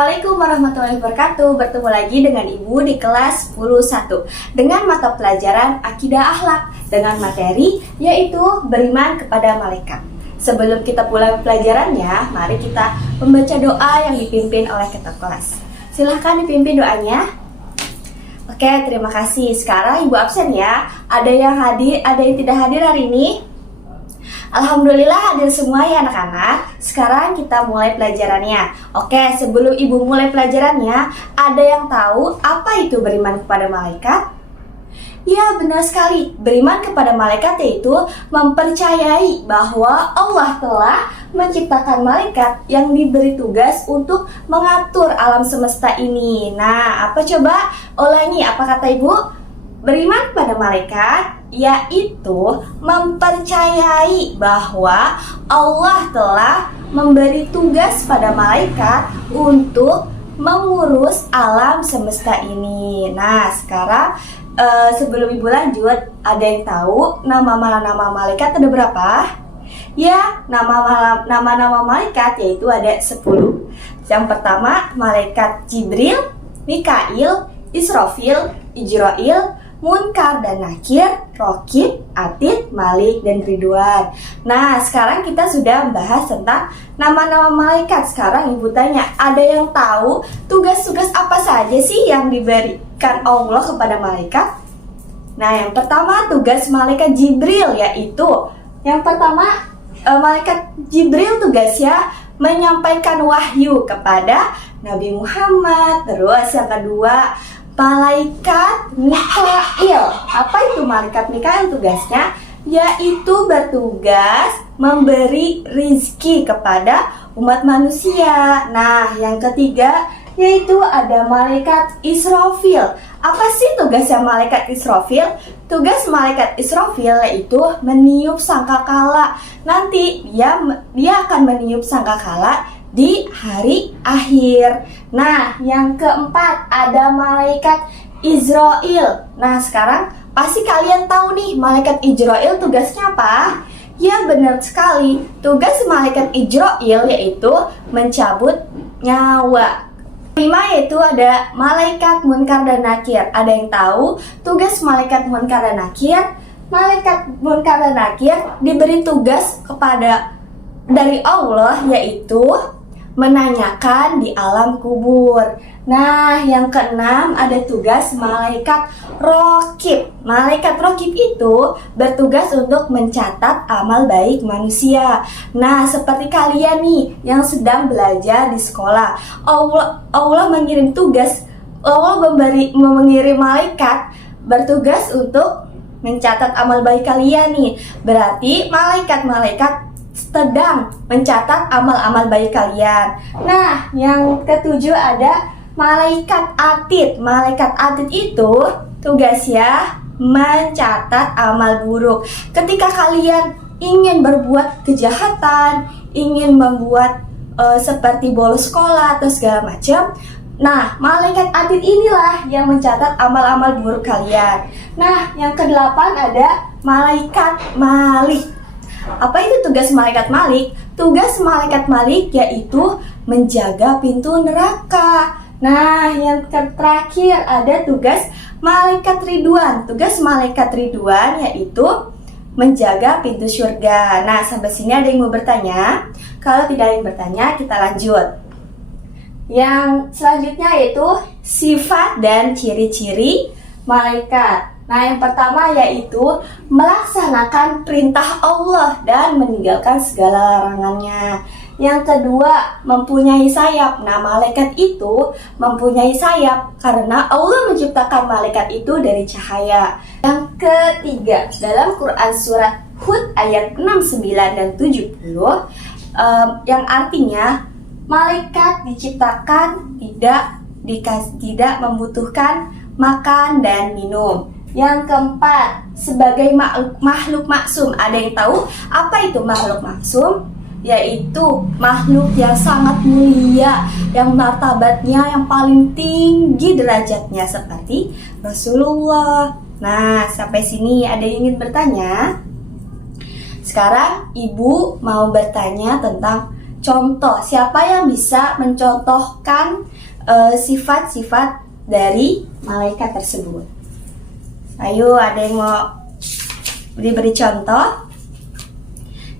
Assalamualaikum warahmatullahi wabarakatuh. Bertemu lagi dengan Ibu di kelas 10.1 dengan mata pelajaran Akidah Akhlak dengan materi yaitu beriman kepada malaikat. Sebelum kita mulai pelajarannya, mari kita membaca doa yang dipimpin oleh ketua kelas. Silahkan dipimpin doanya. Oke, terima kasih. Sekarang Ibu absen ya. Ada yang hadir, ada yang tidak hadir hari ini? Alhamdulillah hadir semua ya anak-anak. Sekarang kita mulai pelajarannya. Oke, sebelum Ibu mulai pelajarannya, ada yang tahu apa itu beriman kepada malaikat? Ya, benar sekali. Beriman kepada malaikat yaitu mempercayai bahwa Allah telah menciptakan malaikat yang diberi tugas untuk mengatur alam semesta ini. Nah, apa coba? Ulangi, apa kata Ibu? Beriman kepada malaikat yaitu mempercayai bahwa Allah telah memberi tugas pada malaikat untuk mengurus alam semesta ini. Nah, sekarang sebelum Ibu lanjut, ada yang tahu nama malaikat ada berapa? Ya, nama malaikat yaitu ada 10. Yang pertama, malaikat Jibril, Mikail, Israfil, Ijrail, Munkar dan Nakir, Rokib, Atid, Malik, dan Ridwan. Nah, sekarang kita sudah membahas tentang nama-nama malaikat. Sekarang Ibu tanya, ada yang tahu tugas-tugas apa saja sih yang diberikan Allah kepada malaikat? Nah, yang pertama tugas malaikat Jibril yaitu yang pertama, malaikat Jibril tugasnya menyampaikan wahyu kepada Nabi Muhammad. Terus yang kedua, malaikat Mikail. Apa itu malaikat Mikail tugasnya? Yaitu bertugas memberi rizki kepada umat manusia. Nah, yang ketiga yaitu ada malaikat Israfil. Apa sih tugasnya malaikat Israfil? Tugas malaikat Israfil yaitu meniup sangkakala. Nanti dia akan meniup sangkakala di hari akhir. Nah, yang keempat ada malaikat Ijrail. Nah, sekarang pasti kalian tahu nih malaikat Ijrail tugasnya apa? Ya, benar sekali. Tugas malaikat Ijrail yaitu mencabut nyawa. Kelima yaitu ada malaikat Munkar dan Nakir. Ada yang tahu tugas malaikat Munkar dan Nakir? Malaikat Munkar dan Nakir diberi tugas dari Allah yaitu menanyakan di alam kubur. Nah, yang keenam ada tugas malaikat Rokib. Malaikat Rokib itu bertugas untuk mencatat amal baik manusia. Nah, seperti kalian nih yang sedang belajar di sekolah, Allah mengirim tugas, Allah mengirim malaikat bertugas untuk mencatat amal baik kalian nih. Berarti malaikat sedang mencatat amal-amal baik kalian. Nah, yang ketujuh ada malaikat Atid. Malaikat Atid itu tugasnya mencatat amal buruk. Ketika kalian ingin berbuat kejahatan, ingin membuat seperti bolos sekolah atau segala macam, nah, malaikat Atid inilah yang mencatat amal-amal buruk kalian. Nah, yang kedelapan ada malaikat Malik. Apa itu tugas malaikat Malik? Tugas malaikat Malik yaitu menjaga pintu neraka. Nah, yang terakhir ada tugas malaikat Ridwan. Tugas malaikat Ridwan yaitu menjaga pintu surga. Nah, sampai sini ada yang mau bertanya? Kalau tidak ada yang bertanya, kita lanjut. Yang selanjutnya yaitu sifat dan ciri-ciri malaikat. Nah, yang pertama yaitu melaksanakan perintah Allah dan meninggalkan segala larangannya. Yang kedua, mempunyai sayap. Nah, malaikat itu mempunyai sayap karena Allah menciptakan malaikat itu dari cahaya. Yang ketiga, dalam Quran surat Hud ayat 69 dan 70 yang artinya malaikat diciptakan tidak membutuhkan makan dan minum. Yang keempat, sebagai makhluk maksum. Ada yang tahu apa itu makhluk maksum? Yaitu makhluk yang sangat mulia, yang martabatnya yang paling tinggi derajatnya seperti Rasulullah. Nah, sampai sini ada yang ingin bertanya? Sekarang Ibu mau bertanya tentang contoh. Siapa yang bisa mencontohkan sifat-sifat dari malaikat tersebut? Ayo, ada yang mau diberi contoh?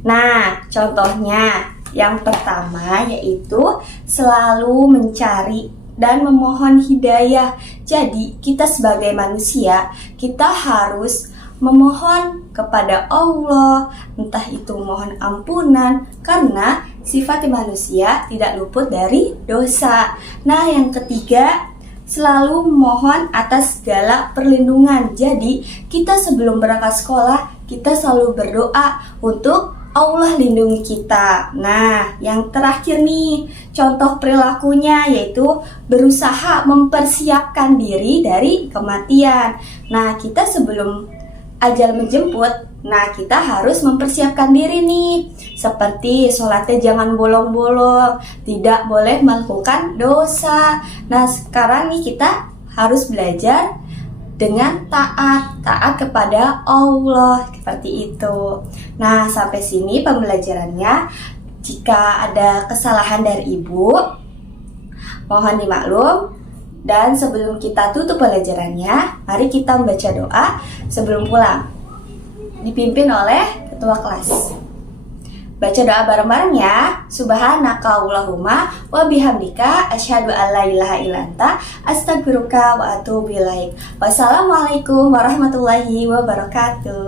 Nah, contohnya yang pertama yaitu selalu mencari dan memohon hidayah. Jadi, kita sebagai manusia, kita harus memohon kepada Allah, entah itu mohon ampunan, karena sifat manusia tidak luput dari dosa. Nah, yang ketiga, selalu memohon atas segala perlindungan. Jadi, kita sebelum berangkat sekolah, kita selalu berdoa untuk Allah lindungi kita. Nah, yang terakhir nih, contoh perilakunya yaitu berusaha mempersiapkan diri dari kematian. Nah, kita sebelum ajal menjemput, nah kita harus mempersiapkan diri nih. Seperti sholatnya jangan bolong-bolong, tidak boleh melakukan dosa. Nah, sekarang nih kita harus belajar dengan taat kepada Allah, seperti itu. Nah, sampai sini pembelajarannya. Jika ada kesalahan dari Ibu, mohon dimaklum. Dan sebelum kita tutup pembelajarannya, mari kita membaca doa sebelum pulang, dipimpin oleh ketua kelas. Baca doa bareng-bareng ya. Subhanaka Allahumma wa bihamdika asyhadu an la ilaha illa anta astaghfiruka wa atubu ilaik. Wassalamualaikum warahmatullahi wabarakatuh.